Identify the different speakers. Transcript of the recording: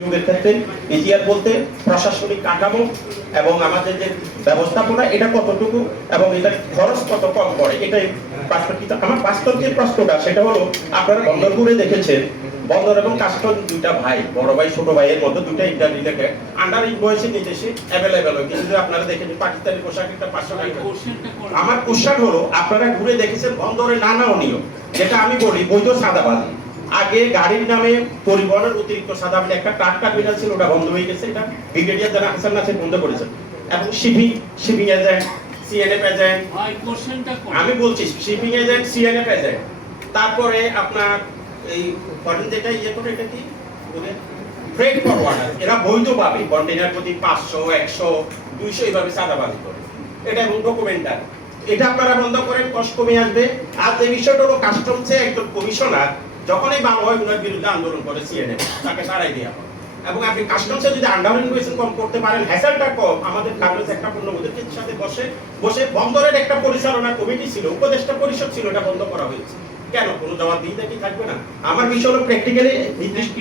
Speaker 1: যুগের ক্ষেত্রে ইতিহাস বলতে প্রশাসনিক কাঠামো এবং আমাদের যে ব্যবস্থাপনা, এটা কতটুকু এবং এটা খরচ কত কম পড়ে, এটাই কিন্তু আমার বাস্তব যে প্রশ্নটা, সেটা হলো, আপনারা বন্দরপুরে দেখেছেন, বন্দর এবং কাস্টম দুইটা ভাই, বড় ভাই, ছোট ভাইয়ের মধ্যে দুইটা ইন্টারভিউ লেখে আন্ডার এই বয়সে নির্দেশে অ্যাভেলেবেল হয়। কিন্তু আপনারা দেখেছেন, পাকিস্তানি পোশাক একটা পাঁচশো টাকা। আমার কোশ্চেন হলো, আপনারা ঘুরে দেখেছেন বন্দরে নানা নিয়ম যেটা আমি বলি বৈধ সাদাবাজি। আগে গাড়ির নামে পরিবহনের অতিরিক্ত সাদাবাজি একটা ট্রাক টার্মিনাল ছিল ওটা বন্ধ হয়ে গেছে এটা ব্রিগেডিয়ার যারা হাসান নাসির বন্ধ করেছেন এবং shipping shipping agent CNF agent আমি বলছি শিপিং এজেন্ট সিএনএফ এজেন্ট তারপরে আপনার এই ফরেন যেটা ইয়ে করে এটা কি? ফ্রেড ফরওয়ার্ডার এরা বৈধভাবে কন্টেইনার প্রতি পাঁচশো একশো দুইশো এইভাবে চাঁদাবাজি করে। এটা এবং ডকুমেন্টার এটা আপনারা বন্ধ করেন কষ্ট কমে আসবে। আর যে বিষয়টা হলো কাস্টমসে একজন কমিশনার যখনই বাংলা উনার বিরুদ্ধে আন্দোলন করে সিএনএ তাকে সারাই দেওয়া হয়। এবং আপনি কাস্টমসে যদি আন্ডার ইনভেস্টমেন্ট কম করতে পারেন হ্যাসেলটা কম। আমাদের কাগজ একটা পূর্ণ মুদ্রিকের সাথে বসে বসে বন্দরের একটা পরিচালনা কমিটি ছিল, উপদেষ্টা পরিষদ ছিল, এটা বন্ধ করা হয়েছে। কেন? কোনো জবাব দিই থাকবে না। আমার বিষয় হলো প্র্যাকটিক্যালি নির্দিষ্ট